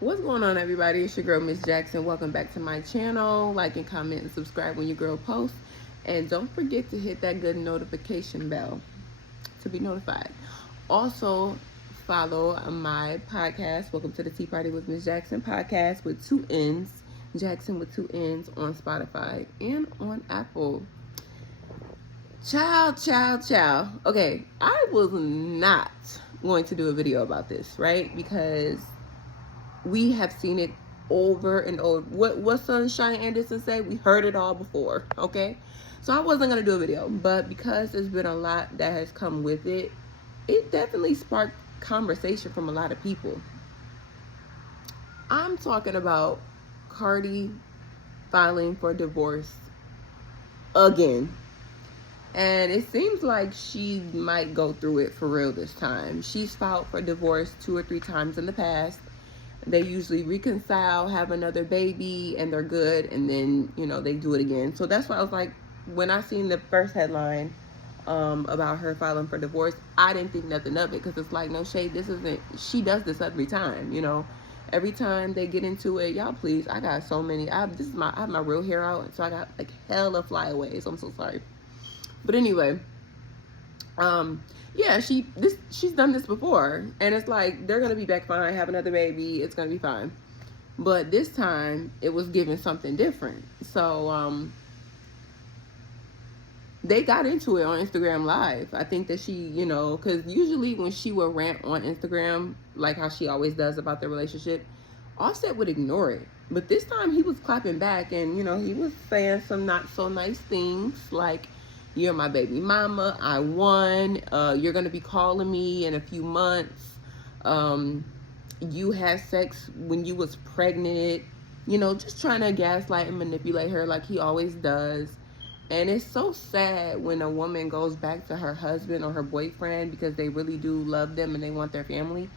What's going on, everybody? It's your girl, Miss Jackson. Welcome back to my channel. Like and comment and subscribe when your girl posts. And don't forget to hit that good notification bell to be notified. Also, follow my podcast, Welcome to the Tea Party with Miss Jackson podcast with 2 N's, Jackson with 2 N's, on Spotify and on Apple. Ciao. Okay, I was not going to do a video about this, right? Because we have seen it over and over. What Sunshine Anderson say? We heard it all before, okay? So I wasn't gonna do a video, but because there's been a lot that has come with it, it definitely sparked conversation from a lot of people. I'm talking about Cardi filing for divorce again. And it seems like she might go through it for real this time. She's filed for divorce 2 or 3 times in the past. They usually reconcile, have another baby, and they're good, and then, they do it again. So that's why I was like, when I seen the first headline about her filing for divorce, I didn't think nothing of it, because it's like, no shade, she does this every time, Every time they get into it, y'all please, I got so many, I have my real hair out, so I got like hella flyaways. I'm so sorry. But anyway, yeah, she's done this before, and it's like they're gonna be back fine, have another baby, it's gonna be fine. But this time it was giving something different. So they got into it on Instagram Live. I think that she, because usually when she would rant on Instagram, like how she always does about their relationship, Offset would ignore it. But this time he was clapping back, and he was saying some not so nice things like, "You're my baby mama. I won. You're going to be calling me in a few months. You had sex when you was pregnant." Just trying to gaslight and manipulate her like he always does. And it's so sad when a woman goes back to her husband or her boyfriend because they really do love them and they want their family.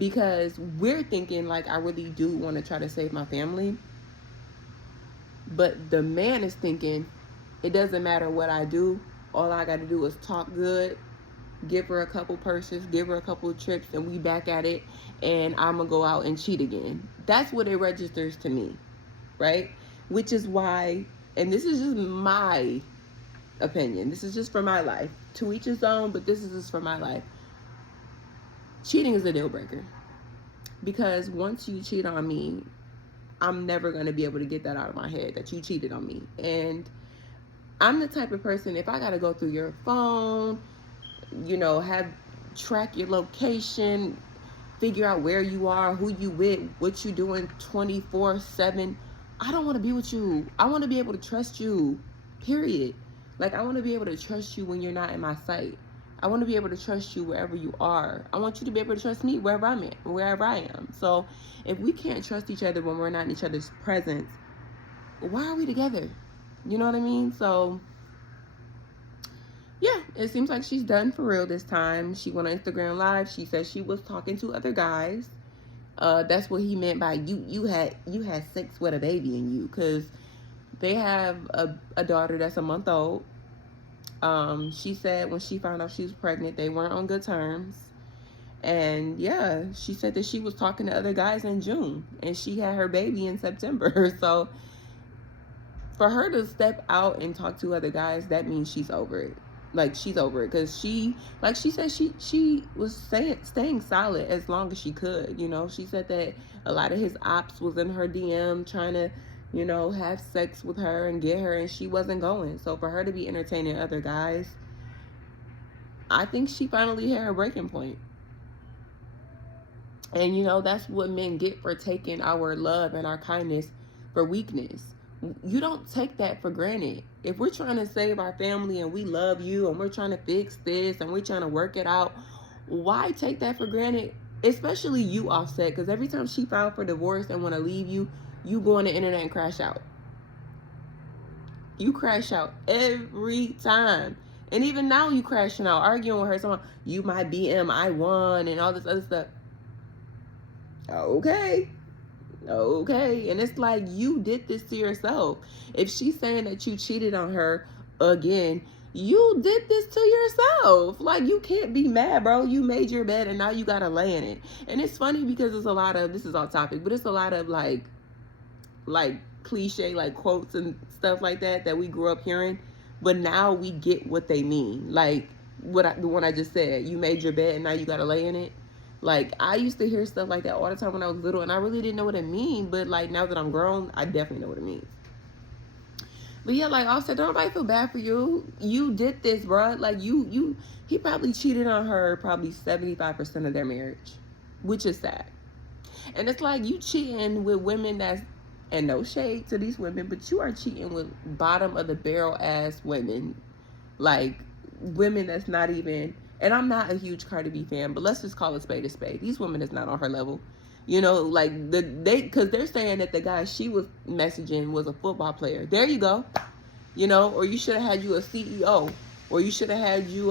Because we're thinking like, I really do want to try to save my family. But the man is thinking, it doesn't matter what I do. All I got to do is talk good, give her a couple purses, give her a couple of trips, and we back at it, and I'm going to go out and cheat again. That's what it registers to me, right? Which is why, and this is just my opinion. This is just for my life. To each his own, but this is just for my life. Cheating is a deal breaker. Because once you cheat on me, I'm never going to be able to get that out of my head that you cheated on me. And I'm the type of person, if I got to go through your phone, track your location, figure out where you are, who you with, what you doing 24/7, I don't want to be with you. I want to be able to trust you, period. Like, I want to be able to trust you when you're not in my sight. I want to be able to trust you wherever you are. I want you to be able to trust me wherever I am. So if we can't trust each other when we're not in each other's presence, why are we together? You know what I mean? So yeah, it seems like she's done for real this time. She went on Instagram Live. She said she was talking to other guys. That's what he meant by you had sex with a baby in you, because they have a daughter that's a month old. She said when she found out she was pregnant, they weren't on good terms. And yeah, she said that she was talking to other guys in June, and she had her baby in September. So for her to step out and talk to other guys, that means she's over it. Like, she's over it, because she said she was staying solid as long as she could. She said that a lot of his ops was in her DM trying to have sex with her and get her, and she wasn't going. So for her to be entertaining other guys, I think she finally hit her breaking point. And that's what men get for taking our love and our kindness for weakness. You don't take that for granted. If we're trying to save our family and we love you and we're trying to fix this and we're trying to work it out, why take that for granted? Especially you, Offset, because every time she filed for divorce and want to leave you, you go on the internet and crash out. You crash out every time. And even now you crashing out, arguing with her, someone, you my BM, I won, and all this other stuff. Okay. And it's like, you did this to yourself. If she's saying that you cheated on her again, You did this to yourself. Like, you can't be mad, bro. You made your bed and now you gotta lay in it. And it's funny because it's a lot of, this is off topic, but it's a lot of like cliche, like quotes and stuff like that we grew up hearing. But now we get what they mean. Like the one I just said, you made your bed and now you gotta lay in it. Like, I used to hear stuff like that all the time when I was little, and I really didn't know what it mean. But like, now that I'm grown, I definitely know what it means. But yeah, like Offset, don't nobody feel bad for you. You did this, bro. Like, he probably cheated on her probably 75% of their marriage, which is sad. And it's like, you cheating with women that's, and no shade to these women, but you are cheating with bottom of the barrel ass women. Like, women that's not even, and I'm not a huge Cardi B fan, but let's just call a spade a spade. These women is not on her level. You know, like, because they're saying that the guy she was messaging was a football player. There you go. You know, or you should have had you a CEO, or you should have had you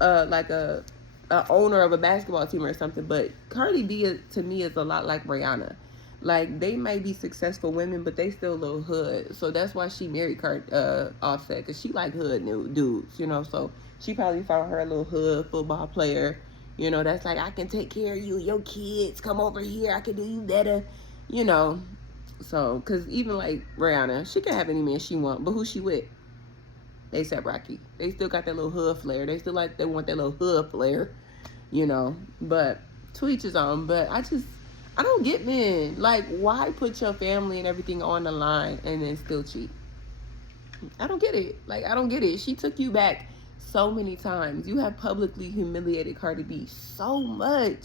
like a owner of a basketball team or something. But Cardi B to me is a lot like Rihanna. Like, they may be successful women, but they still a little hood. So that's why she married Offset, because she like hood dudes, you know. So she probably found her a little hood football player, you know, that's like, I can take care of you, your kids, come over here, I can do you better, you know. So, because even like Rihanna, she can have any man she want, but who she with? A$AP Rocky. They still got that little hood flair. They still like, they want that little hood flair, you know. But to each his own. But I don't get men. Like, why put your family and everything on the line and then still cheat? I don't get it. Like, I don't get it. She took you back so many times. You have publicly humiliated Cardi B so much.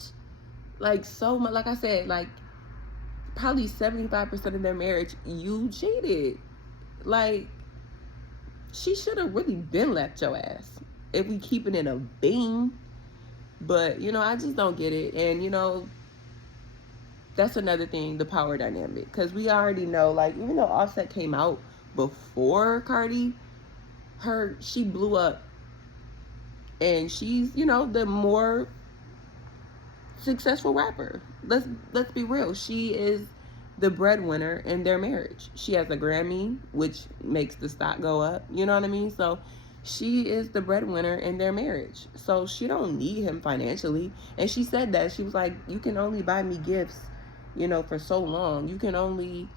Like, so much. Like I said, like, probably 75% of their marriage, you cheated. Like, she should have really been left your ass if we keep it in a beam. But, you know, I just don't get it. And, you know, that's another thing, the power dynamic. Because we already know, like, even though Offset came out before Cardi, she blew up. And she's, you know, the more successful rapper. Let's be real. She is the breadwinner in their marriage. She has a Grammy, which makes the stock go up. You know what I mean? So she is the breadwinner in their marriage. So she don't need him financially. And she said that. She was like, you can only buy me gifts, you know, for so long. You can only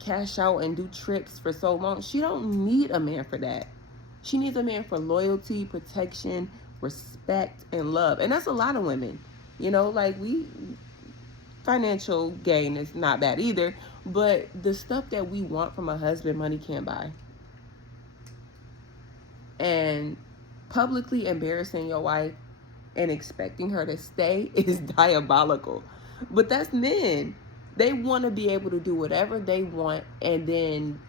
cash out and do trips for so long. She don't need a man for that. She needs a man for loyalty, protection, respect, and love. And that's a lot of women. You know, like, financial gain is not bad either, but the stuff that we want from a husband, money can't buy. And publicly embarrassing your wife and expecting her to stay is diabolical. But that's men. They want to be able to do whatever they want, and then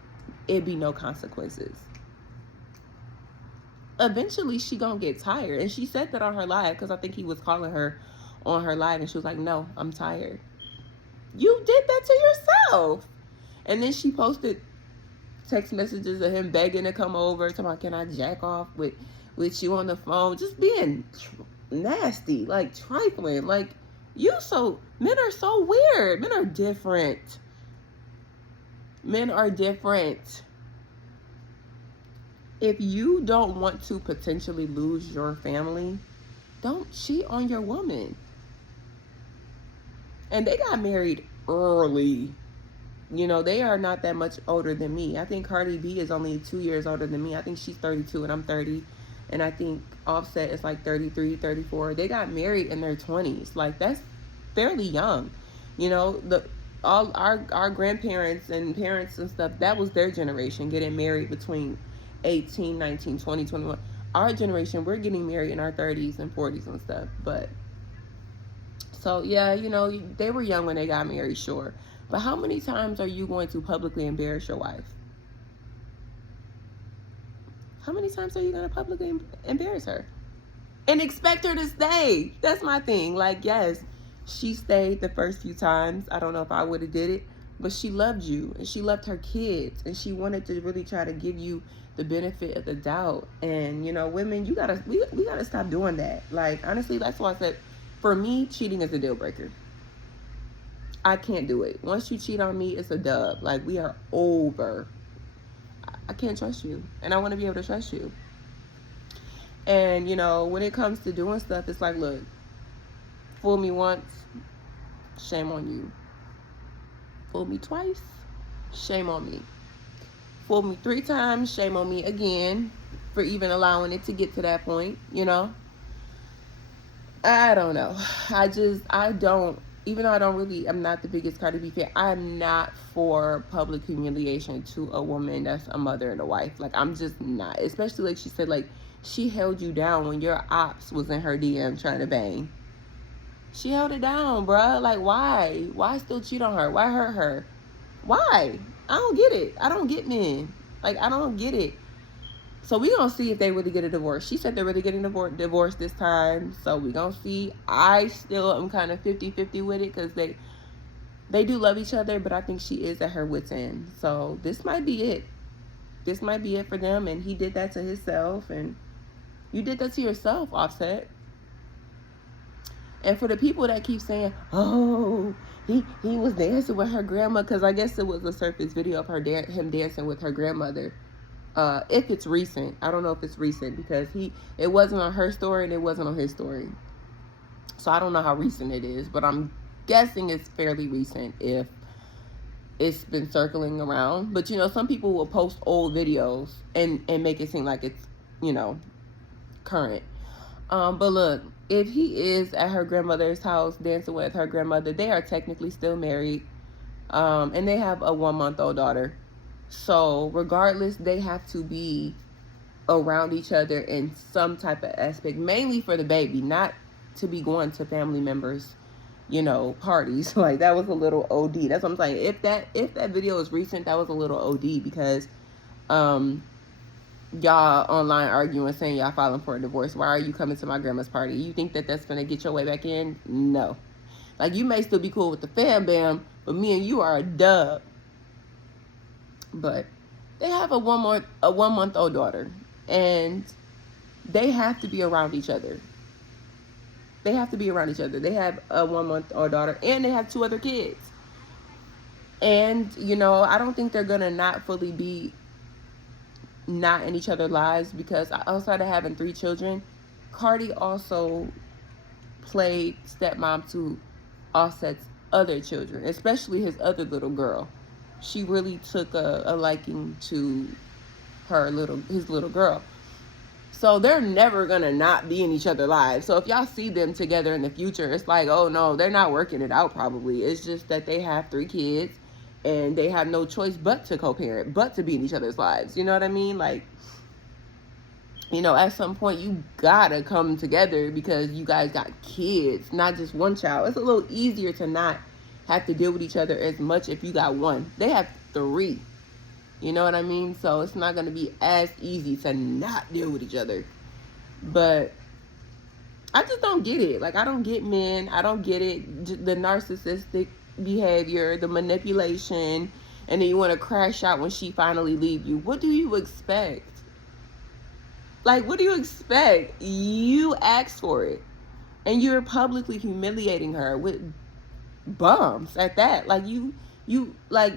it be no consequences. Eventually, she gonna get tired. And she said that on her live, because I think he was calling her on her live, and she was like, no, I'm tired. You did that to yourself. And then she posted text messages of him begging to come over, talking about, can I jack off with you on the phone? Just being nasty, like trifling. Like, men are so weird. Men are different. Men are different. If you don't want to potentially lose your family, don't cheat on your woman. And they got married early. You know, they are not that much older than me. I think Cardi B is only 2 years older than me. I think she's 32 and I'm 30. And I think Offset is like 33, 34. They got married in their 20s. Like, that's fairly young. You know, all our grandparents and parents and stuff, that was their generation, getting married between 18, 19, 20, 21. Our generation, we're getting married in our 30s and 40s and stuff. But, so, yeah, you know, they were young when they got married, sure. But how many times are you going to publicly embarrass your wife? How many times are you going to publicly embarrass her? And expect her to stay. That's my thing. Like, yes, she stayed the first few times. I don't know if I would have did it. But she loved you. And she loved her kids. And she wanted to really try to give you the benefit of the doubt. And, you know, women, we gotta stop doing that. Like, honestly, that's why I said, for me, cheating is a deal breaker. I can't do it. Once you cheat on me, it's a dub. Like, we are over. I can't trust you, and I want to be able to trust you. And, you know, when it comes to doing stuff, it's like, look, fool me once, shame on you. Fool me twice, shame on me. Fool me 3 times, shame on me again for even allowing it to get to that point, you know? I don't know. I don't, even though I'm not the biggest Cardi B fan, I'm not for public humiliation to a woman that's a mother and a wife. Like, I'm just not. Especially, like she said, like, she held you down when your ops was in her DM trying to bang. She held it down, bruh. Like, why? Why still cheat on her? Why hurt her? Why? I don't get it. I don't get men. Like, I don't get it. So we gonna see if they really get a divorce. She said they're really getting divorced this time. So we gonna see. I still am kind of 50-50 with it because they do love each other, but I think she is at her wit's end. So this might be it. This might be it for them. And he did that to himself, and you did that to yourself, Offset. And for the people that keep saying, oh, he was dancing with her grandma, because I guess it was a surface video of him dancing with her grandmother. If it's recent, I don't know if it's recent, because it wasn't on her story and it wasn't on his story. So I don't know how recent it is, but I'm guessing it's fairly recent if it's been circling around. But, you know, some people will post old videos and make it seem like it's, you know, current. But look, if he is at her grandmother's house dancing with her grandmother, they are technically still married. And they have a 1-month-old daughter. So regardless, they have to be around each other in some type of aspect, mainly for the baby, not to be going to family members, you know, parties. Like, that was a little OD. That's what I'm saying. If that video is recent, that was a little OD, because y'all online arguing, saying y'all filing for a divorce. Why are you coming to my grandma's party? You think that that's gonna get your way back in? No. Like, you may still be cool with the fam bam, but me and you are a dub. But they have a 1-month-old daughter, and they have to be around each other. They have to be around each other. They have a 1-month-old daughter, and they have 2 other kids. And, you know, I don't think they're gonna not fully be not in each other's lives, because outside of having 3 children, Cardi also played stepmom to Offset's other children, especially his other little girl. She really took a liking to his little girl. So they're never gonna not be in each other's lives. So if y'all see them together in the future, it's like, oh no, they're not working it out probably. It's just that they have 3 kids and they have no choice but to co-parent, but to be in each other's lives. You know what I mean? Like, you know, at some point you gotta come together because you guys got kids, not just one child. It's a little easier to not have to deal with each other as much if you got 1. They have 3. You know what I mean? So it's not going to be as easy to not deal with each other. But I just don't get it. Like, I don't get men. I don't get it. The narcissistic behavior, the manipulation, and then you want to crash out when she finally leaves you. What do you expect? Like, what do you expect? You asked for it, and you're publicly humiliating her with bums at that. Like, you like,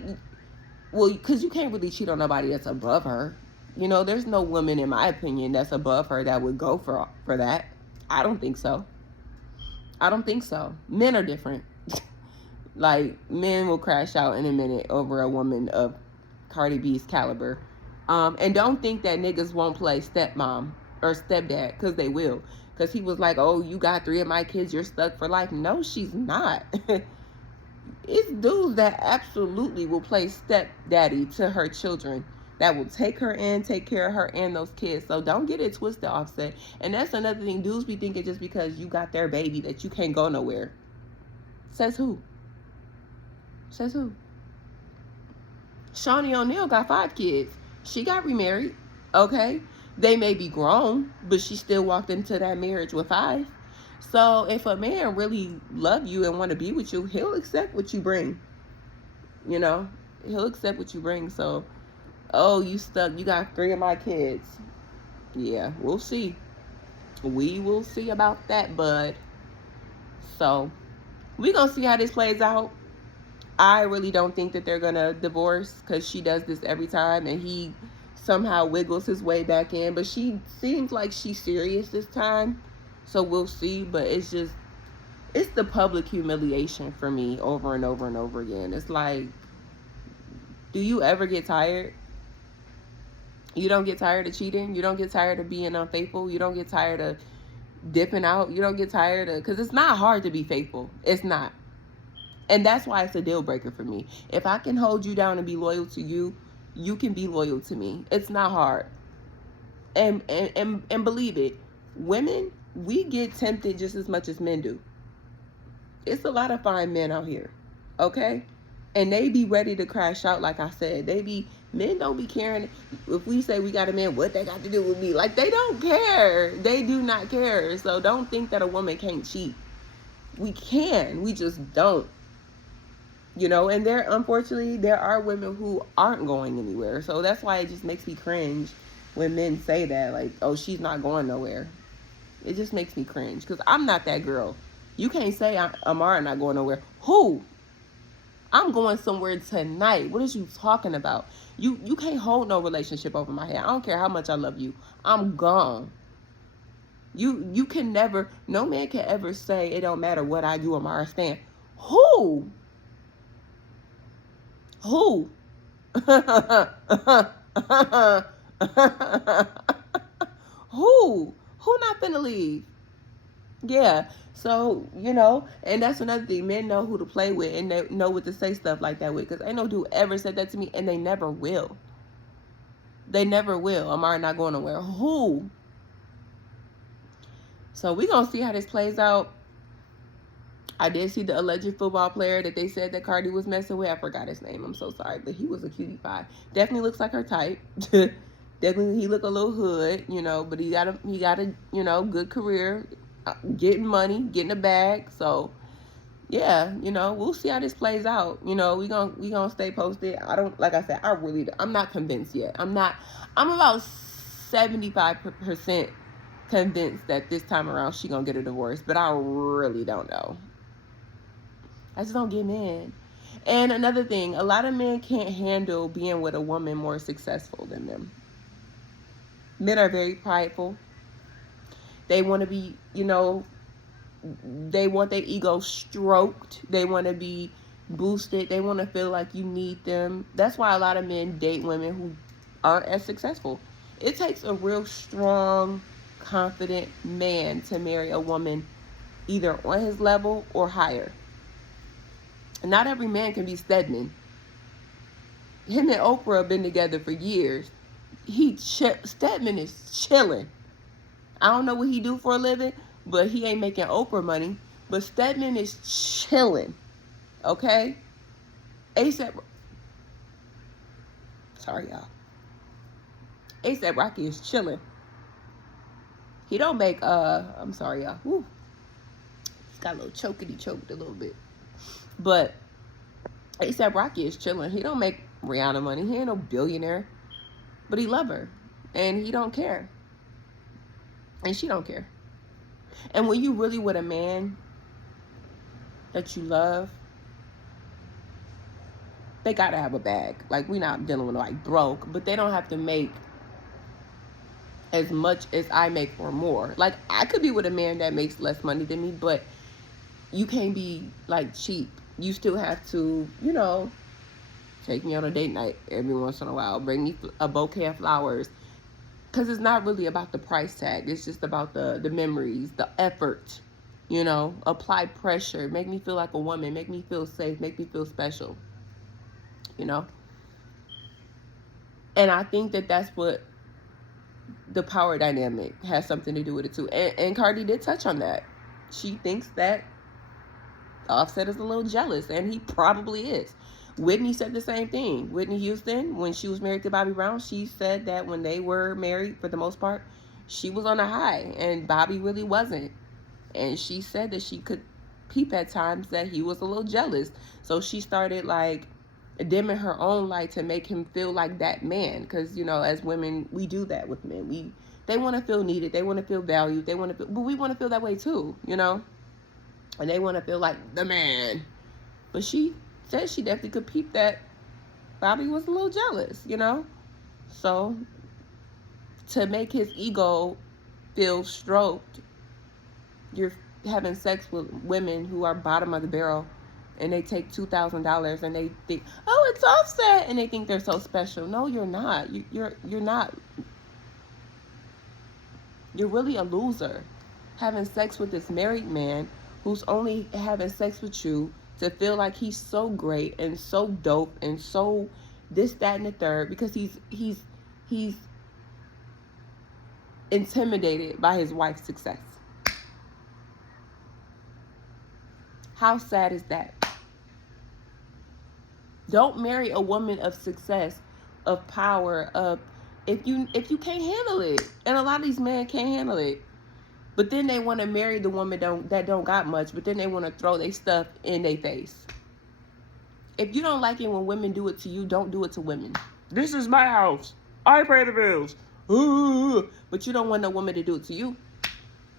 well, because you can't really cheat on nobody that's above her. You know, there's no woman, in my opinion, that's above her that would go for that. I don't think so. I don't think so. Men are different. Like, men will crash out in a minute over a woman of Cardi B's caliber. And don't think that niggas won't play stepmom or stepdad, because they will. Because he was like, oh, you got 3 of my kids, you're stuck for life. No, she's not. It's dudes that absolutely will play stepdaddy to her children, that will take her in, take care of her and those kids. So don't get it twisted, Offset. And that's another thing. Dudes be thinking just because you got their baby that you can't go nowhere. Says who? Says who? Shawnee O'Neal got 5 kids. She got remarried. Okay? They may be grown, but she still walked into that marriage with 5. So if a man really love you and want to be with you, he'll accept what you bring. You know, he'll accept what you bring. So, oh, you stuck. You got 3 of my kids. Yeah, we'll see. We will see about that, bud. So we're going to see how this plays out. I really don't think that they're going to divorce, because she does this every time, and he somehow wiggles his way back in. But she seems like she's serious this time, so we'll see. But it's the public humiliation for me over and over and over again. It's like, do you ever get tired? You don't get tired of cheating? You don't get tired of being unfaithful? You don't get tired of dipping out? You don't get tired of, because it's not hard to be faithful. It's not. And that's why it's a deal breaker for me. If I can hold you down and be loyal to you, you can be loyal to me. It's not hard. And believe it, women, we get tempted just as much as men do. It's a lot of fine men out here, okay? And they be ready to crash out, like I said. Men don't be caring. If we say we got a man, what they got to do with me? Like, they don't care. They do not care. So don't think that a woman can't cheat. We can. We just don't. You know, and unfortunately, there are women who aren't going anywhere. So that's why it just makes me cringe when men say that, like, oh, she's not going nowhere. It just makes me cringe, because I'm not that girl. You can't say Amara not going nowhere. Who? I'm going somewhere tonight. What is you talking about? You can't hold no relationship over my head. I don't care how much I love you. I'm gone. You can never, no man can ever say it don't matter what I do, Amara stand. Who? Who? Who? Who not finna leave? Yeah. So, you know, and that's another thing. Men know who to play with, and they know what to say stuff like that with. Because ain't no dude ever said that to me, and they never will. They never will. Amara not going nowhere. Who? So we gonna see how this plays out. I did see the alleged football player that they said that Cardi was messing with. I forgot his name. I'm so sorry, but he was a cutie pie. Definitely looks like her type. Definitely, he look a little hood, you know. But he got a you know, good career, getting money, getting a bag. So yeah, you know, we'll see how this plays out. You know, we gonna stay posted. I don't, like I said, I'm not convinced yet. I'm about 75% convinced that this time around she gonna get a divorce, but I really don't know. I just don't get men. And another thing, a lot of men can't handle being with a woman more successful than them. Men are very prideful. They want to be, you know, they want their ego stroked. They want to be boosted. They want to feel like you need them. That's why a lot of men date women who aren't as successful. It takes a real strong, confident man to marry a woman either on his level or higher. Not every man can be Stedman. Him and Oprah have been together for years. Stedman is chilling. I don't know what he do for a living, but he ain't making Oprah money. But Stedman is chilling. Okay? ASAP. Sorry, y'all. ASAP Rocky is chilling. He don't make, I'm sorry, y'all. Woo. He's got a little choked a little bit. But ASAP Rocky is chilling. He don't make Rihanna money. He ain't no billionaire. But he love her. And he don't care. And she don't care. And when you really with a man that you love, they gotta have a bag. Like, we not dealing with like broke, but they don't have to make as much as I make or more. Like, I could be with a man that makes less money than me, but you can't be like cheap. You still have to, you know, take me on a date night every once in a while, bring me a bouquet of flowers. Because it's not really about the price tag. It's just about the memories, the effort, you know, apply pressure, make me feel like a woman, make me feel safe, make me feel special, you know. And I think that that's what the power dynamic has something to do with it too. And Cardi did touch on that. She thinks that Offset is a little jealous, and he probably is. Whitney said the same thing. Whitney Houston, when she was married to Bobby Brown, she said that when they were married, for the most part, she was on a high, and Bobby really wasn't. And she said that she could peep at times that he was a little jealous. So she started, like, dimming her own light to make him feel like that man. Because, you know, as women, we do that with men. They want to feel needed. They want to feel valued. But we want to feel that way too, you know? And they want to feel like the man. But she said she definitely could peep that Bobby was a little jealous, you know? So, to make his ego feel stroked, you're having sex with women who are bottom of the barrel, and they take $2,000 and they think, oh, it's Offset, and they think they're so special. No, you're not. You're not. You're really a loser, having sex with this married man who's only having sex with you to feel like he's so great and so dope and so this, that, and the third, because he's intimidated by his wife's success. How sad is that? Don't marry a woman of success, of power, of if you can't handle it. And a lot of these men can't handle it. But then they want to marry the woman that don't got much, but then they want to throw their stuff in their face. If you don't like it when women do it to you, don't do it to women. This is my house. I pay the bills. Ooh. But you don't want no woman to do it to you.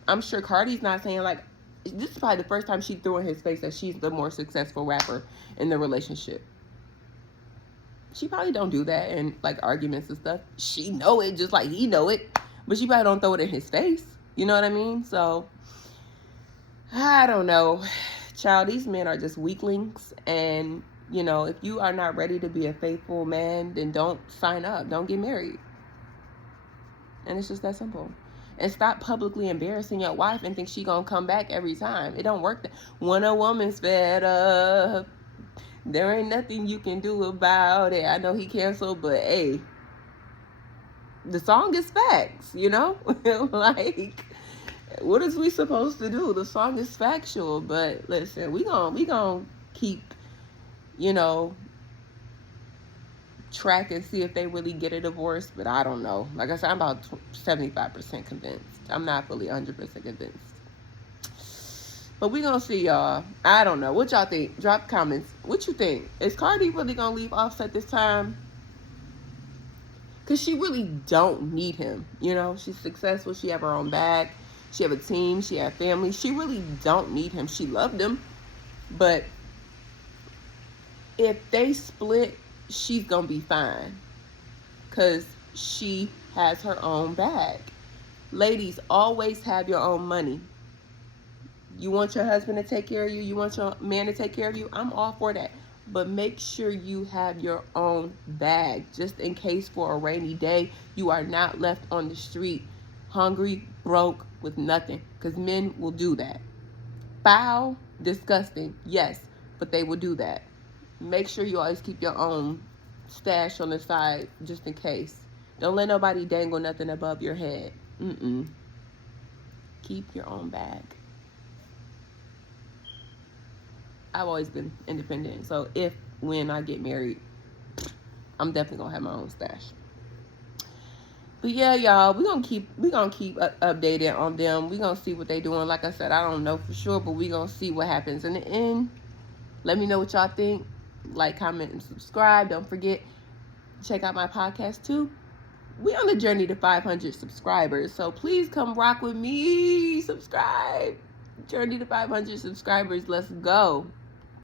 I'm sure Cardi's not saying, like, this is probably the first time she threw in his face that she's the more successful rapper in the relationship. She probably don't do that in, like, arguments and stuff. She know it just like he know it. But she probably don't throw it in his face. You know what I mean? So, I don't know. Child, these men are just weaklings. And, you know, if you are not ready to be a faithful man, then don't sign up. Don't get married. And it's just that simple. And stop publicly embarrassing your wife and think she gonna come back every time. It don't work. When a woman's fed up, there ain't nothing you can do about it. I know he canceled, but hey, the song is facts, you know? Like, what is we supposed to do? The song is factual, but listen, we gonna keep, you know, track and see if they really get a divorce, but I don't know. Like I said, I'm about 75% convinced. I'm not fully 100% convinced. But we gonna see, y'all. I don't know. What y'all think? Drop comments. What you think? Is Cardi really gonna leave Offset this time? Because she really don't need him. You know, she's successful. She have her own bag. She have a team. She have family. She really don't need him. She loved him. But if they split, she's gonna be fine. Because she has her own bag. Ladies, always have your own money. You want your husband to take care of you? You want your man to take care of you? I'm all for that. But make sure you have your own bag. Just in case for a rainy day, you are not left on the street, hungry, broke, with nothing. Because men will do that. Foul, disgusting, yes. But they will do that. Make sure you always keep your own stash on the side, just in case. Don't let nobody dangle nothing above your head. Keep your own bag. I've always been independent, so when I get married, I'm definitely gonna have my own stash. But yeah, y'all, we gonna keep updated on them. We gonna see what they doing. Like I said, I don't know for sure, but we gonna see what happens in the end. Let me know what y'all think. Like, comment, and subscribe. Don't forget, check out my podcast too. We on the journey to 500 subscribers, so please come rock with me. Subscribe. Journey to 500 subscribers. Let's go.